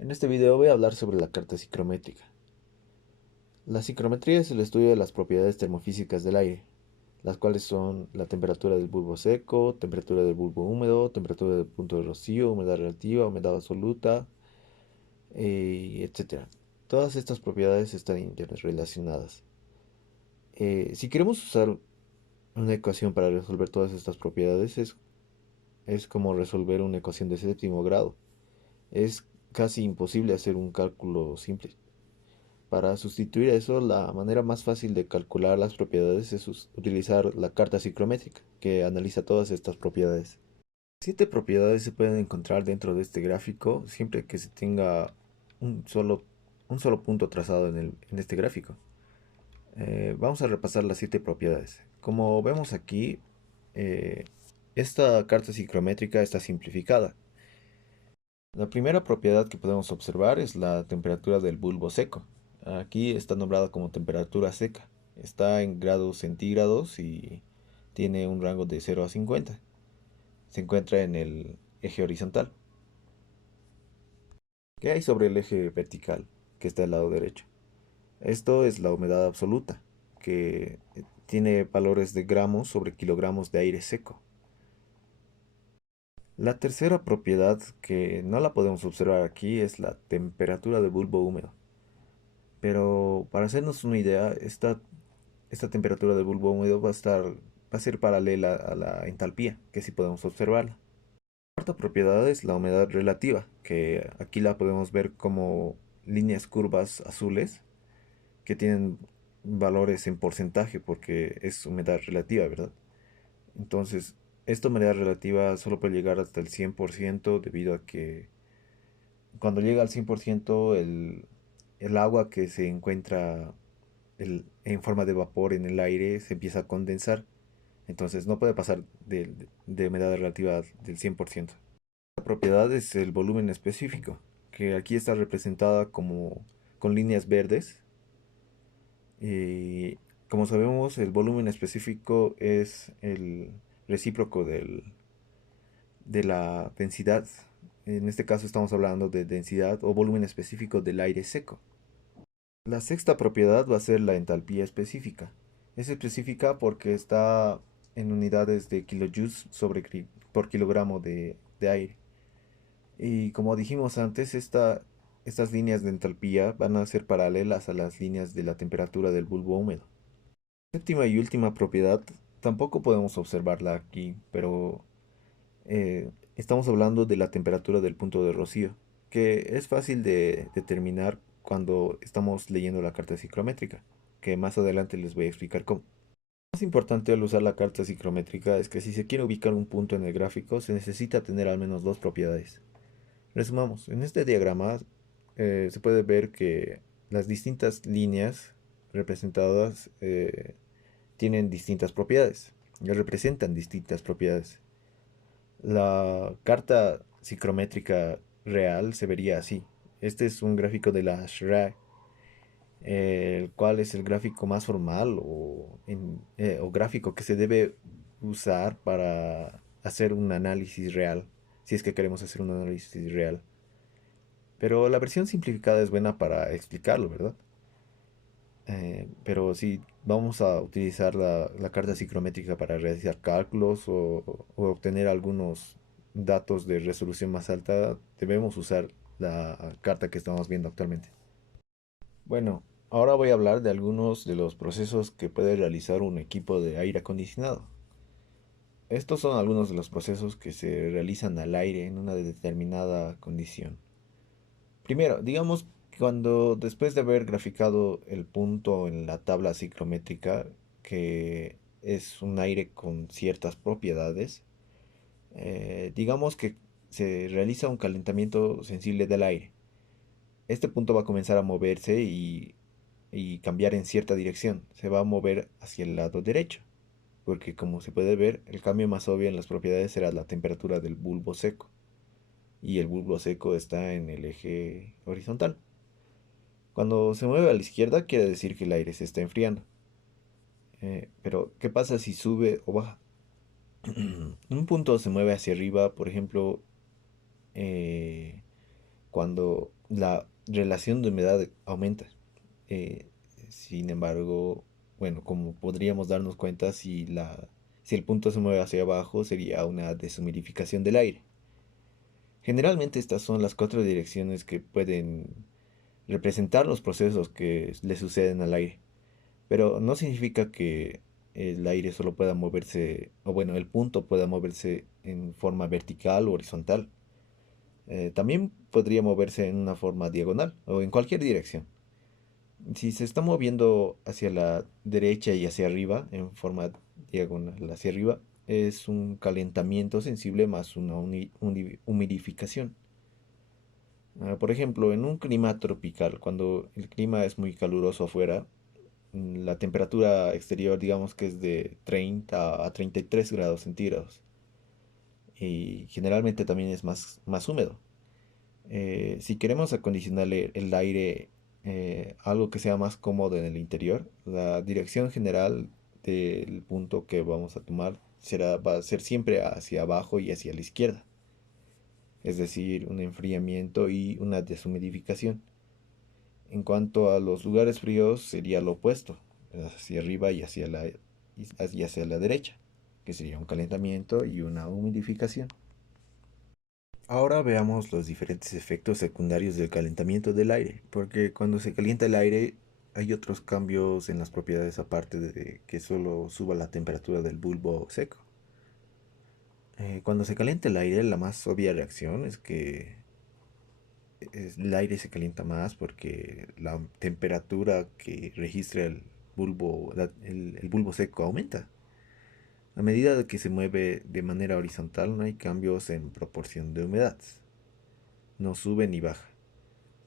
En este video voy a hablar sobre la carta psicométrica. La psicometría es el estudio de las propiedades termofísicas del aire, las cuales son la temperatura del bulbo seco, temperatura del bulbo húmedo, temperatura del punto de rocío, humedad relativa, humedad absoluta, etc. Todas estas propiedades están interrelacionadas. Si queremos usar una ecuación para resolver todas estas propiedades, es como resolver una ecuación de séptimo grado. Es casi imposible hacer un cálculo simple. Para sustituir eso, la manera más fácil de calcular las propiedades es utilizar la carta psicométrica, que analiza todas estas propiedades. 7 propiedades se pueden encontrar dentro de este gráfico siempre que se tenga un solo, un solo punto trazado en este gráfico. Vamos a repasar las 7 propiedades. Como vemos aquí, eh, esta carta psicométrica está simplificada. La primera propiedad que podemos observar es la temperatura del bulbo seco. Aquí está nombrada como temperatura seca. Está en grados centígrados y tiene un rango de 0 a 50. Se encuentra en el eje horizontal. ¿Qué hay sobre el eje vertical, que está al lado derecho? Esto es la humedad absoluta, que tiene valores de gramos sobre kilogramos de aire seco. La tercera propiedad que no la podemos observar aquí es la temperatura del bulbo húmedo. Pero para hacernos una idea, esta temperatura del bulbo húmedo va a ser paralela a la entalpía, que sí podemos observarla. La cuarta propiedad es la humedad relativa, que aquí la podemos ver como líneas curvas azules que tienen valores en porcentaje porque es humedad relativa, ¿verdad? Entonces, esta humedad relativa solo puede llegar hasta el 100% debido a que cuando llega al 100% el agua que se encuentra en forma de vapor en el aire se empieza a condensar. Entonces no puede pasar de humedad relativa del 100%. La propiedad es el volumen específico, que aquí está representada como con líneas verdes. Y como sabemos, el volumen específico es el recíproco de la densidad. En este caso estamos hablando de densidad o volumen específico del aire seco. La sexta propiedad va a ser la entalpía específica. Es específica porque está en unidades de kilojoules por kilogramo de aire. Y como dijimos antes, estas líneas de entalpía van a ser paralelas a las líneas de la temperatura del bulbo húmedo. Séptima y última propiedad, tampoco podemos observarla aquí, pero estamos hablando de la temperatura del punto de rocío, que es fácil de determinar cuando estamos leyendo la carta psicométrica, que más adelante les voy a explicar cómo. Lo más importante al usar la carta psicométrica es que si se quiere ubicar un punto en el gráfico, se necesita tener al menos 2 propiedades. Resumamos, en este diagrama se puede ver que las distintas líneas representadas tienen distintas propiedades, representan distintas propiedades. La carta psicométrica real se vería así. Este es un gráfico de la SRAE, el cual es el gráfico más formal o gráfico que se debe usar para hacer un análisis real, si es que queremos hacer un análisis real. Pero la versión simplificada es buena para explicarlo, ¿verdad? Pero si vamos a utilizar la carta psicométrica para realizar cálculos o obtener algunos datos de resolución más alta, debemos usar la carta que estamos viendo actualmente. Bueno, ahora voy a hablar de algunos de los procesos que puede realizar un equipo de aire acondicionado. Estos son algunos de los procesos que se realizan al aire en una determinada condición. Primero, digamos cuando después de haber graficado el punto en la tabla psicométrica, que es un aire con ciertas propiedades, digamos que se realiza un calentamiento sensible del aire. Este punto va a comenzar a moverse y cambiar en cierta dirección. Se va a mover hacia el lado derecho, porque como se puede ver, el cambio más obvio en las propiedades será la temperatura del bulbo seco. Y el bulbo seco está en el eje horizontal. Cuando se mueve a la izquierda quiere decir que el aire se está enfriando. Pero, ¿qué pasa si sube o baja? Un punto se mueve hacia arriba, por ejemplo, eh, cuando la relación de humedad aumenta. Eh, Sin embargo, bueno, como podríamos darnos cuenta, si el punto se mueve hacia abajo, sería una deshumidificación del aire. Generalmente estas son las cuatro direcciones que pueden representar los procesos que le suceden al aire. Pero no significa que el aire solo pueda moverse, o bueno, el punto pueda moverse en forma vertical o horizontal. También podría moverse en una forma diagonal o en cualquier dirección. Si se está moviendo hacia la derecha y hacia arriba, en forma diagonal hacia arriba, es un calentamiento sensible más una humidificación. Por ejemplo, en un clima tropical, cuando el clima es muy caluroso afuera, la temperatura exterior digamos que es de 30 a 33 grados centígrados y generalmente también es más húmedo. Si queremos acondicionar el aire algo que sea más cómodo en el interior, la dirección general del punto que vamos a tomar va a ser siempre hacia abajo y hacia la izquierda, es decir, un enfriamiento y una deshumidificación. En cuanto a los lugares fríos, sería lo opuesto, hacia arriba y hacia la derecha, que sería un calentamiento y una humidificación. Ahora veamos los diferentes efectos secundarios del calentamiento del aire, porque cuando se calienta el aire hay otros cambios en las propiedades aparte de que solo suba la temperatura del bulbo seco. Cuando se calienta el aire, la más obvia reacción es que el aire se calienta más porque la temperatura que registra el bulbo seco aumenta. A medida de que se mueve de manera horizontal, no hay cambios en proporción de humedad. No sube ni baja,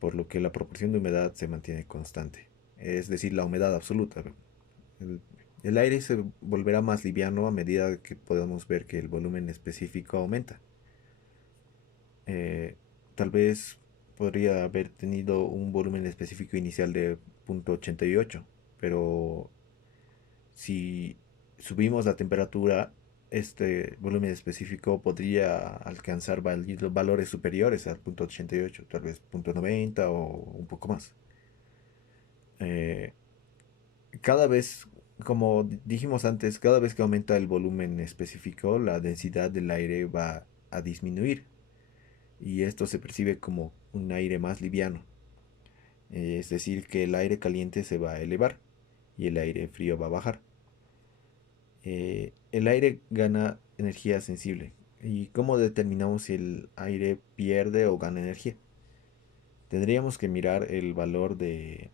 por lo que la proporción de humedad se mantiene constante. Es decir, la humedad absoluta. El, el aire se volverá más liviano a medida que podamos ver que el volumen específico aumenta. eh, Tal vez podría haber tenido un volumen específico inicial de 0,88, pero si subimos la temperatura, este volumen específico podría alcanzar valores superiores al 0,88, tal vez 0,90 o un poco más. Eh, Cada vez, como dijimos antes, cada vez que aumenta el volumen específico, la densidad del aire va a disminuir y esto se percibe como un aire más liviano. Es decir, que el aire caliente se va a elevar y el aire frío va a bajar. El aire gana energía sensible. ¿Y cómo determinamos si el aire pierde o gana energía? Tendríamos que mirar el valor de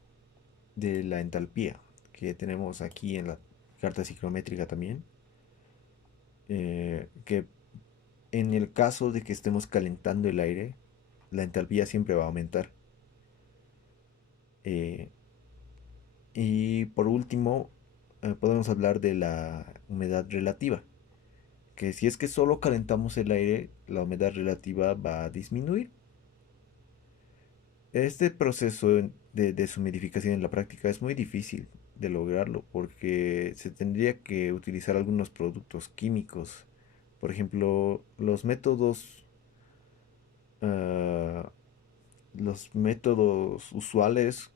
la entalpía que tenemos aquí en la carta ciclométrica también. Que en el caso de que estemos calentando el aire, la entalpía siempre va a aumentar. Eh, y por último, podemos hablar de la humedad relativa, que si es que solo calentamos el aire, la humedad relativa va a disminuir. Este proceso de deshumidificación en la práctica es muy difícil de lograrlo porque se tendría que utilizar algunos productos químicos. Por ejemplo, ah, los métodos usuales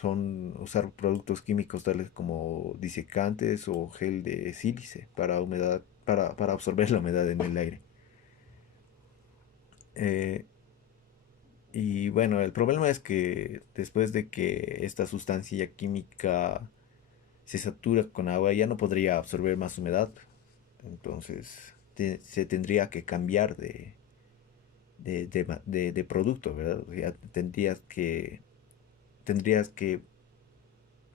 son usar productos químicos tales como disecantes o gel de sílice para absorber la humedad en el aire. Eh, y bueno, el problema es que después de que esta sustancia química se satura con agua, ya no podría absorber más humedad. Entonces se tendría que cambiar de producto, ¿verdad? O sea, tendrías que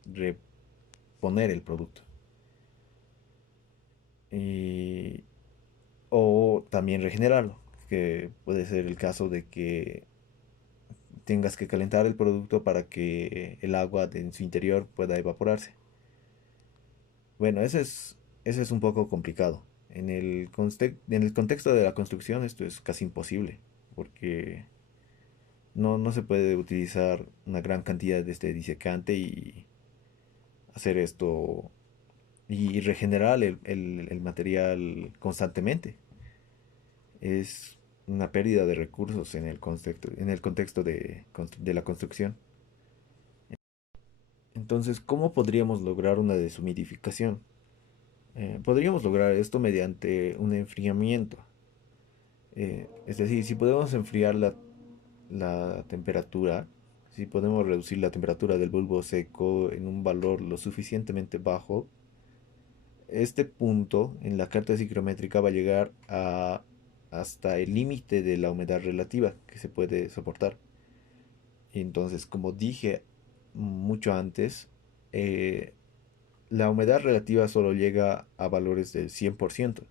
reponer el producto. Y o también regenerarlo, que puede ser el caso de que tengas que calentar el producto para que el agua en su interior pueda evaporarse. Bueno, ese es un poco complicado. En el contexto de la construcción esto es casi imposible, porque no se puede utilizar una gran cantidad de este disecante y hacer esto y regenerar el material constantemente. Es una pérdida de recursos en el contexto de la construcción. Entonces, ¿cómo podríamos lograr una deshumidificación? Podríamos lograr esto mediante un enfriamiento. Es decir, si podemos enfriar la temperatura, si podemos reducir la temperatura del bulbo seco en un valor lo suficientemente bajo, este punto en la carta psicométrica va a llegar hasta el límite de la humedad relativa que se puede soportar. Entonces, como dije mucho antes, eh, la humedad relativa solo llega a valores del 100%,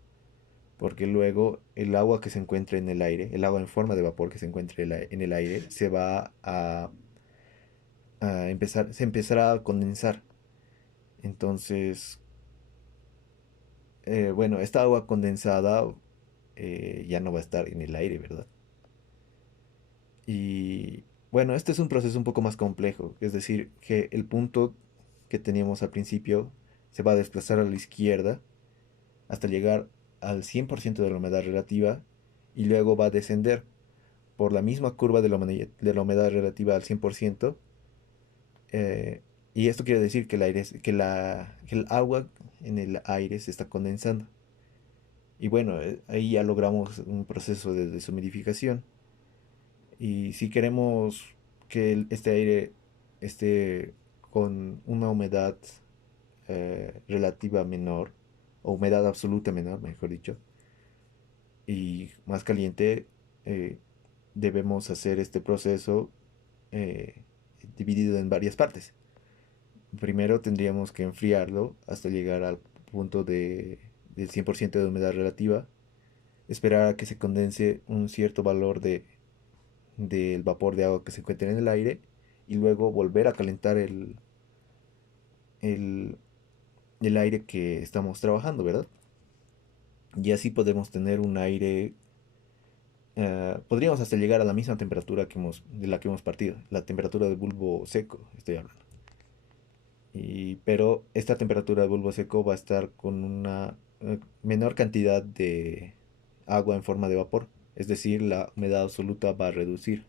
porque luego el agua que se encuentra en el aire, el agua en forma de vapor que se encuentra en el aire, se empezará a condensar. Entonces, bueno, esta agua condensada ya no va a estar en el aire, ¿verdad? Y bueno, este es un proceso un poco más complejo, es decir, que el punto que teníamos al principio se va a desplazar a la izquierda hasta llegar al 100% de la humedad relativa y luego va a descender por la misma curva de la humedad relativa al 100%. eh, y esto quiere decir que que el agua en el aire se está condensando. Y bueno, ahí ya logramos un proceso de deshumidificación. Y si queremos que este aire esté con una humedad relativa menor, o humedad absoluta menor, mejor dicho, y más caliente, eh, debemos hacer este proceso eh, dividido en varias partes. Primero tendríamos que enfriarlo hasta llegar al punto del 100% de humedad relativa, esperar a que se condense un cierto valor del vapor de agua que se encuentra en el aire y luego volver a calentar el, el aire que estamos trabajando, ¿verdad? Y así podemos tener un aire, podríamos hasta llegar a la misma temperatura de la que hemos partido, la temperatura del bulbo seco, estoy hablando. Pero esta temperatura del bulbo seco va a estar con una menor cantidad de agua en forma de vapor, es decir, la humedad absoluta va a reducir.